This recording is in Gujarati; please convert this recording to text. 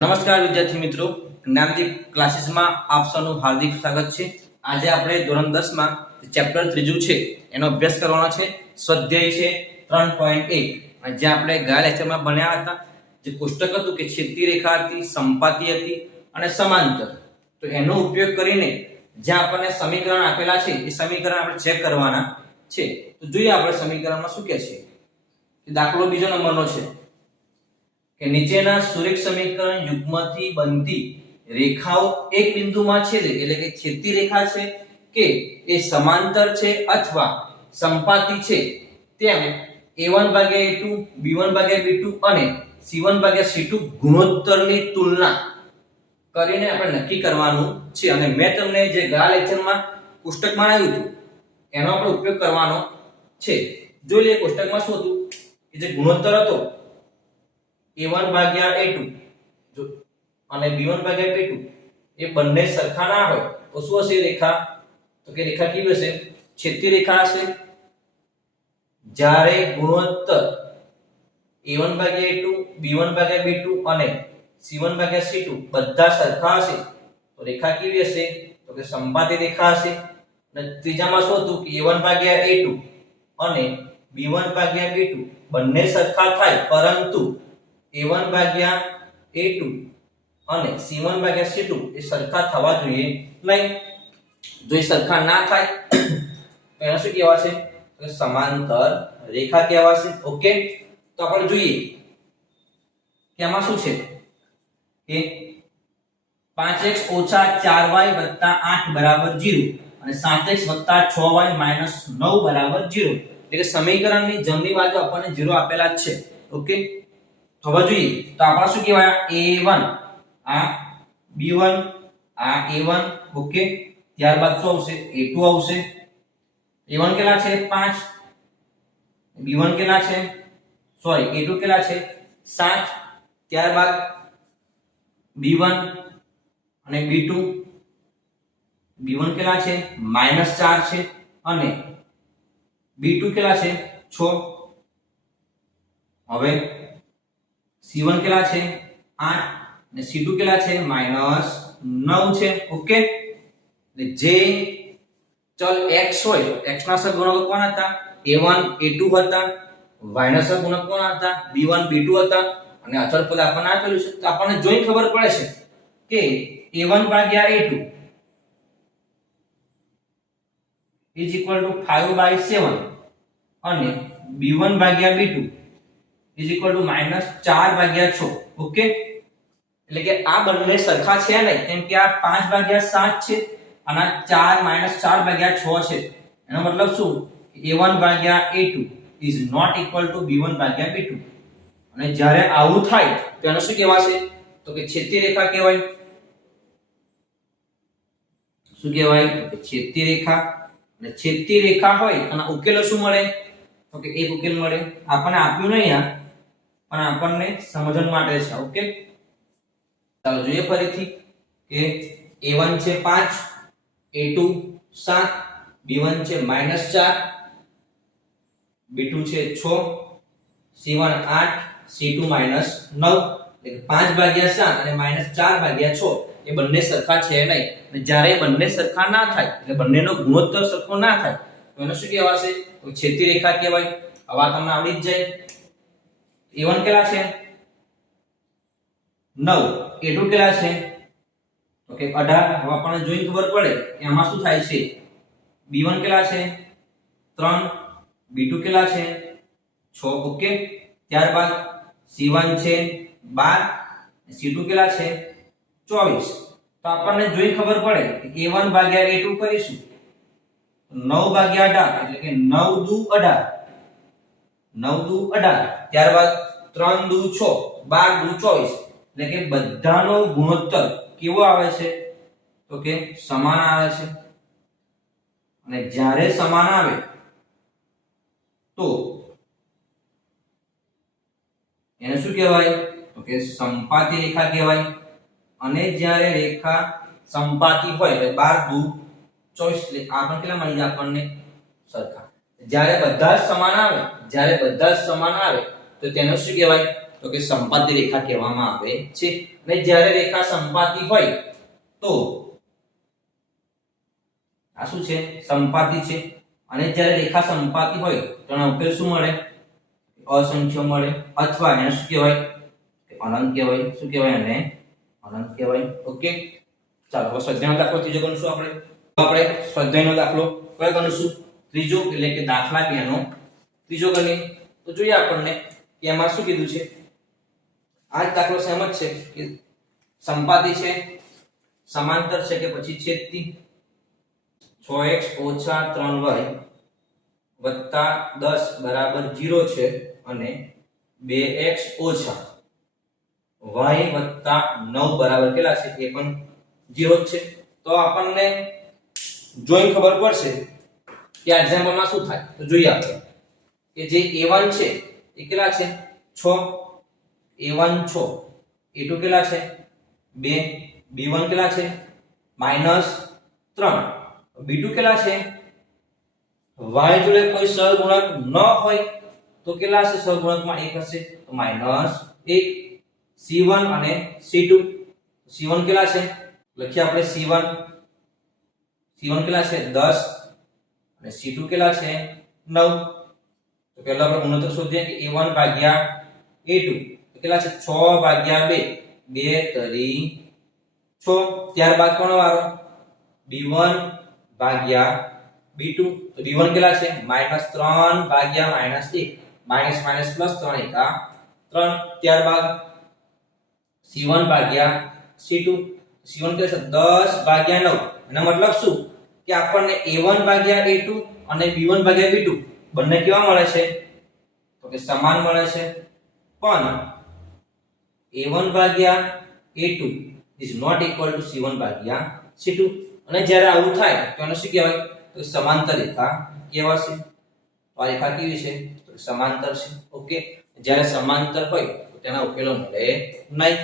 નમસ્કાર વિદ્યાર્થી મિત્રો, જ્ઞાનદીપ ક્લાસીસમાં આપ સૌનું હાર્દિક સ્વાગત છે। આજે આપણે ધોરણ 10 માં ચેપ્ટર 3 છે એનો અભ્યાસ કરવાનો છે। સ્વાધ્યાય છે 3.1 જે આપણે ગયા લેક્ચરમાં ભણ્યા હતા। જે કોષ્ટક હતું કે ક્ષિતિજ રેખા હતી, સંપાતિ હતી અને સમાંતર। તો એનો ઉપયોગ કરીને જે આપણને સમીકરણ આપેલા છે એ સમીકરણ આપણે ચેક કરવાના છે। તો જોઈએ આપણે સમીકરણમાં શું કહે છે। દાખલો બીજો નંબરનો છે કે નીચેના સુરેખ સમીકરણ યુગ્મથી બનતી રેખાઓ એક બિંદુમાં છેદે, એટલે કે છેદતી રેખા છે કે એ સમાંતર છે અથવા સંપાતી છે, તેમ a1/a2, b1/b2 અને c1/c2 ગુણોત્તરની તુલના કરીને આપણે નક્કી કરવાનું છે। અને મેં તમને જે ગયા લેક્ચરમાં કોષ્ટક બનાવ્યું હતું એનો આપણે ઉપયોગ કરવાનો છે। જોઈ લઈએ કોષ્ટકમાં શું હતું કે જે ગુણોત્તર હતો a1/a2 અને b1/b2 એ બંને સરખા ના હોય તો શું હશે રેખા? તો કે રેખા કેવી હશે? છેદતી રેખા હશે। જ્યારે ગુણોત્તર a1/a2, b1/b2 અને c1/c2 બધા સરખા હશે તો રેખા કેવી હશે? તો કે સંપાતી રેખા હશે। અને ત્રીજામાં શું હતું કે a1/a2 અને b1/b2 બંને સરખા થાય પરંતુ a1/a2 અને c1/c2 એ સરખા થવા જોઈએ નહીં। જો એ સરખા ના થાય તો એને શું કહેવાશે? તો સમાંતર રેખા કહેવાશે। ઓકે, તો આપણે જોઈએ કે આમાં શું છે કે 5x - 4y + 8 = 0 અને 7x + 6y - 9 = 0। એટલે કે સમીકરણની જમણી બાજુ આપણને 0 આપેલા છે। ઓકે, તો હવે જોઈએ તો આપણા શું કહેવાય? a1 આ b1 આ a1। ઓકે, ત્યારબાદ શું આવશે? a2 આવશે। a1 કેટલા છે? 5। b1 કેટલા છે? સોરી a2 કેટલા છે? 7। ત્યારબાદ b1 અને b2 b1 કેટલા છે? -4 છે અને b2 કેટલા છે? 6। હવે c1 કેટલા છે? 8 અને c2 કેટલા છે? -9 છે। ઓકે, એટલે જે ચલ x હોય x ના સહગુણકો કોણ હતા? a1 a2 હતા। y ના સહગુણક કોણ હતા? b1 b2 હતા। અને અચળ પદ આપણને આપેલું છે તો આપણને જોઈ ખબર પડે છે કે a1/a2 = 5/7 અને b1/b2 = -4/6। ઓકે, એટલે કે આ બંને સરખા છે નહીં, કેમ કે આ 5/7 છે અને આ 4 - 4/6 છે। એનો મતલબ શું? a1/a2 ≠ b1/b2। અને જ્યારે આવું થાય તો એને શું કહેવાશે? તો કે છેદતી રેખા કહેવાય। શું કહેવાય? તો છેદતી રેખા। અને છેદતી રેખા હોય અને ઉકેલો શું મળે? તો કે એક ઉકેલ મળે। આપણને આપ્યું નહીં આ, પણ આપણને સમજણ માટે છે। ઓકે, ચાલો જોઈએ ફરીથી કે a1 છે 5, a2 7, b1 છે -4, b2 છે 6, c1 8, c2 -9। એટલે 5/7 અને -4/6 એ બંને સરખા છે નહીં। અને જ્યારે બંને સરખા ના થાય એટલે બંનેનો ગુણોત્તર સરખો ના થાય તો એને શું કહેવાશે? તો છેદતી રેખા કહેવાય। હવે તમને આવડી જ જાય। a1 કેટલા છે? 9। a2 કેટલા છે? તો કે 18। હવે આપણને જોઈને ખબર પડે કે આમાં શું થાય છે। b1 કેટલા છે? 3। b2 કેટલા છે? 6। ઓકે, ત્યારબાદ c1 છે 12, c2 કેટલા છે? 24। તો આપણને જોઈ ખબર પડે કે a1/a2 કરીશું 9/18 એટલે કે 9 દુ 18, 9 દુ 18। ત્યારબાદ 3 દુ 6, 12 દુ 24। એટલે કે બધાનો ગુણોત્તર કેવો આવે છે? તો કે સમાન આવે છે। અને જ્યારે સમાન આવે તો એને શું કહેવાય? તો કે સંપાતી રેખા કહેવાય। અને જ્યારે રેખા સંપાતી હોય એટલે 12 દુ 24 એટલે આ પણ કેટલા મળી જાય આપણને? સરખા। જ્યારે બધા જ સમાન આવે તો તેને શું કહેવાય? તો કે સંપાતી રેખા કહેવામાં આવે છે. અને જ્યારે રેખા સંપાતી હોય તો આ શું છે? સંપાતી છે. અને જ્યારે રેખા સંપાતી હોય તો એનો ઉકેલ શું મળે? અસંખ્ય મળે, અથવા એને શું કહેવાય? અનંત કહેવાય. શું કહેવાય? એને અનંત કહેવાય. ઓકે, ચાલો હવે સ્વાધ્યાયનો દાખલો ત્રીજો ગણીશું આપણે સ્વાધ્યાયનો દાખલો કયો ગણીશું? ત્રીજો, એટલે કે દાખલા 2 નો ત્રીજો ગણીએ તો જોઈએ આપણને કે એમાં શું કીધું છે. આ જ દાખલો સેમ જ છે કે સંપાતી છે, સમાંતર છે કે પછી છેદતી. 6x - 3y + 10 બરાબર 0 છે અને 2x - y + 9 બરાબર કેટલા છે? એ પણ 0 જ છે. તો આપણને જોઈ ખબર પડશે કે આ એક્ઝામ્પલમાં શું થાય. તો જોઈએ આપણે કે જે a1 છે એ કેટલા છે? 6. a1 6, a2 કેટલા છે? 2, b1 કેટલા છે? -3, b2 કેટલા છે? y જોડે કોઈ સહગુણક ન હોય તો કેટલા હશે? સહગુણકમાં 1 હશે તો -1. c1 અને c2, c1 કેટલા છે? લખીએ આપણે c1 કેટલા છે? 10 અને c2 કેટલા છે? 9. તો પહેલા આપણે ગુણોત્તર શોધીએ કે a1 ભાગ્યા a2 કેટલા છે? 6 ભાગ્યા 2, 2 તરી 6. ત્યારબાદ કોનો વારો? b1 ભાગ્યા b2, તો b1 કેટલા છે? -3 ભાગ્યા -1, માઈનસ માઈનસ પ્લસ 3 એકા 3. ત્યારબાદ c1 ભાગ્યા c2, c1 કેટલા છે? 10 ભાગ્યા 9. એનો મતલબ શું કે આપણને a1 ભાગ્યા a2 અને b1 ભાગ્યા b2 બંને કેવા મળે છે? તો કે સમાન મળે છે. પણ a1 ભાગ્યા a2 is not equal to c1 ભાગ્યા c2. અને જ્યારે આવું થાય તો એને શું કહેવાય? તો સમાંતર રેખા કહેવાશે. તો આ રેખા કેવી છે? તો સમાંતર છે. ઓકે, જ્યારે સમાંતર હોય તો તેના ઉકેલો મળે નહીં.